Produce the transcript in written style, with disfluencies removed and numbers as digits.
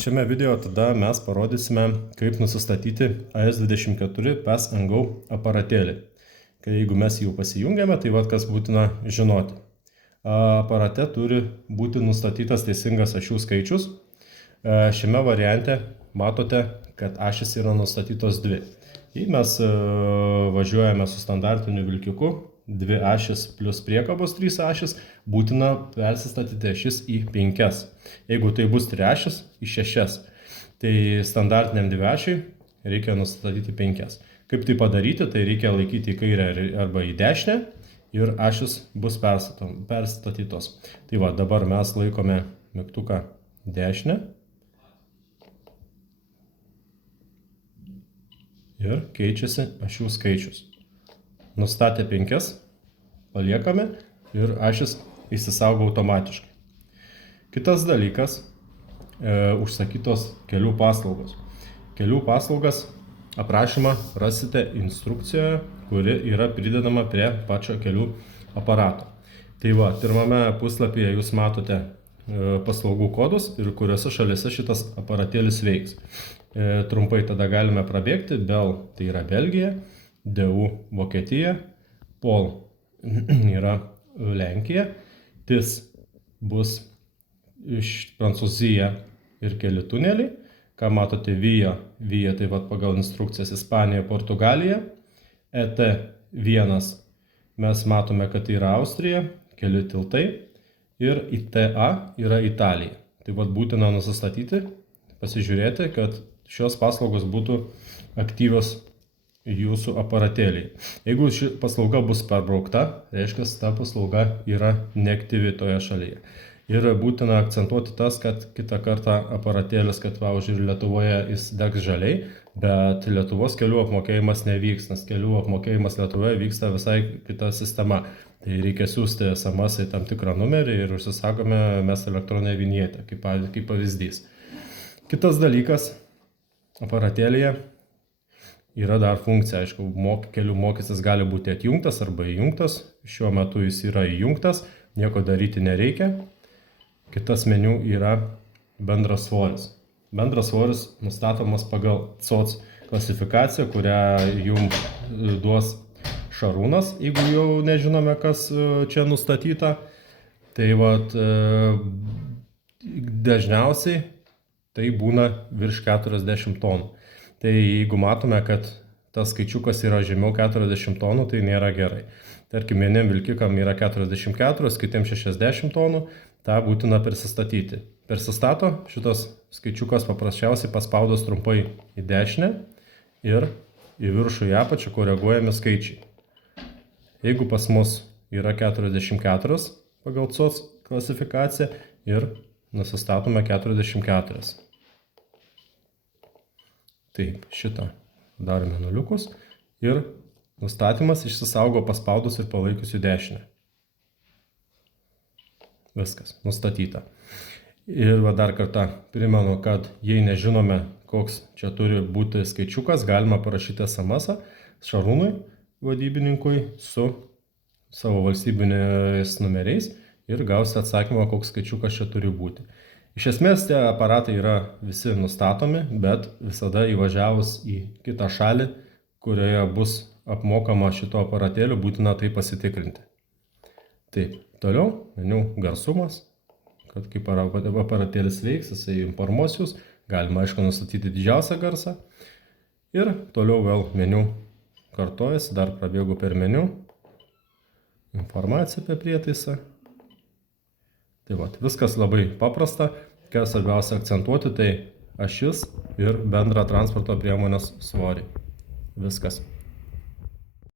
Šiame video tada mes parodysime, kaip nusistatyti AS24 Pass and Go aparatėlį. Jeigu mes jau pasijungiame, tai kas būtina žinoti. Aparate turi būti nustatytas teisingas ašių skaičius. Šiame variante matote, kad ašys yra nustatytos dvi. Jei mes važiuojame su standartiniu vilkiku, 2 ašys plus priekabos 3 ašys, būtina persistatyti ašis į 5. Jeigu tai bus 3 ašys, į 6. Tai standartiniam 2 ašiai reikia nustatyti 5. Kaip tai padaryti, tai reikia laikyti į kairę arba į dešinę ir ašis bus perstatytos. Tai dabar mes laikome mygtuką dešinę ir keičiasi ašių skaičius. Nustatę 5, paliekame ir ašis įsisaugo automatiškai. Kitas dalykas – užsakytos kelių paslaugos. Kelių paslaugas aprašymą rasite instrukcijoje, kuri yra pridedama prie pačio kelių aparato. Tai pirmame puslapyje jūs matote paslaugų kodus ir kuriuose šalyse šitas aparatėlis veiks. Trumpai tada galime prabėgti. BEL tai yra Belgija, DU Vokietija, POL yra Lenkija, TIS bus iš Prancūzija ir keli tuneliai. Ką matote, VIA tai pagal instrukcijas Ispanija, Portugalija, ET1 mes matome, kad tai yra Austrija, keli tiltai ir ITA yra Italija. Tai būtina nusistatyti, pasižiūrėti, kad šios paslaugos būtų aktyvios jūsų aparatėlį. Jeigu ši paslauga bus perbraukta, reiškia, ta paslauga yra neaktyvi toje šalyje. Ir būtina akcentuoti tas, kad kitą kartą aparatėlis, kad ir Lietuvoje jis degs žaliai, bet Lietuvos kelių apmokėjimas nevyks, nes kelių apmokėjimas Lietuvoje vyksta visai kita sistema. Tai reikia siųsti SMS į tam tikrą numerį ir užsisakome mes elektroninę vinietę, kaip pavyzdys. Kitas dalykas, aparatėlyje yra dar funkcija, aišku, kelių mokestis gali būti atjungtas arba įjungtas. Šiuo metu jis yra įjungtas, nieko daryti nereikia. Kitas meniu yra bendras svoris. Bendras svoris nustatomas pagal COC klasifikaciją, kurią jums duos Šarūnas, jeigu jau nežinome, kas čia nustatyta. Tai dažniausiai tai būna virš 40 tonų. Tai jeigu matome, kad tas skaičiukas yra žemiau 40 tonų, tai nėra gerai. Tarkim, vieniem vilkikam yra 44, kitiem 60 tonų, tą būtina persistatyti. Persistato šitas skaičiukas paprasčiausiai paspaudus trumpai į dešinę ir į viršų į apačią koreguojami skaičiai. Jeigu pas mus yra 44 pagal COC klasifikaciją ir nusistatome 44. Taip, šitą darome nuliukus ir nustatymas išsisaugo paspaudus ir palaikius į dešinę. Viskas, nustatyta. Ir dar kartą primenu, kad jei nežinome, koks čia turi būti skaičiukas, galima parašyti SMS-ą Šarūnui, vadybininkui, su savo valstybiniais numeriais ir gausite atsakymą, koks skaičiukas čia turi būti. Iš esmės, tie aparatai yra visi nustatomi, bet visada įvažiavus į kitą šalį, kurioje bus apmokama šito aparatėliu, būtina tai pasitikrinti. Taip, toliau meniu garsumas, kad kaip aparatėlis veiks, jisai informuos jūs, galima aišku nustatyti didžiausią garsą. Ir toliau vėl meniu kartojasi, dar prabėgu per meniu, informacija apie prietaisą. Tai viskas labai paprasta, ką svarbiausia akcentuoti, tai ašis ir bendrą transporto priemonės svorį. Viskas.